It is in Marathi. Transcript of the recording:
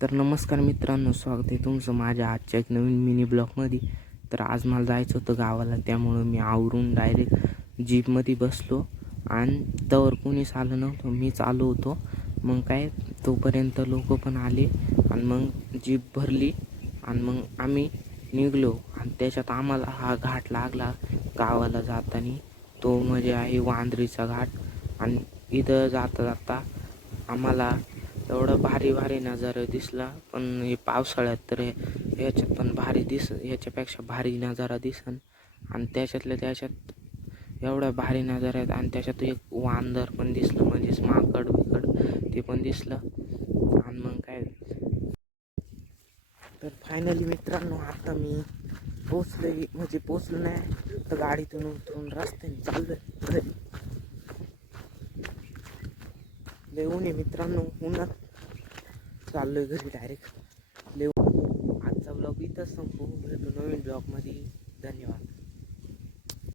तर नमस्कार मित्रांनो, स्वागत आहे तुमचं माझ्या आजच्या एक नवीन मिनी ब्लॉगमध्ये. तर आज मला जायचं होतं गावाला, त्यामुळं मी आवरून डायरेक्ट जीपमध्ये बसलो आणि तवर कोणीच आलं नव्हतं, मीच आलो होतो. मग काय तोपर्यंत लोक पण आले आणि मग जीप भरली आणि मग आम्ही निघलो. आणि त्याच्यात आम्हाला हा घाट लागला गावाला जाताना. तो म्हणजे आहे वांद्रीचा घाट. आणि इथं जाता जाता आम्हाला एवढा भारी भारी नजारा दिसला. पण हे पावसाळ्यात तर ह्याच्यात पण ह्याच्यापेक्षा भारी नजारा दिसन. आणि त्याच्यातल्या त्याच्यात एवढा भारी नजारा आहेत. आणि त्याच्यात एक वांदर पण दिसलं, म्हणजेच माकड बिकड ते पण दिसलं. आणि मग काय, तर फायनली मित्रांनो आता मी पोचलो नाही तर गाडीतून उतरून रस्त्याने चाललोय घरी. लय ऊन आहे मित्रांनो, उन्हात चाललोय घरी डायरेक्ट. आजचा ब्लॉग इथंच संपू. भेटू नवीन ब्लॉगमध्ये. धन्यवाद.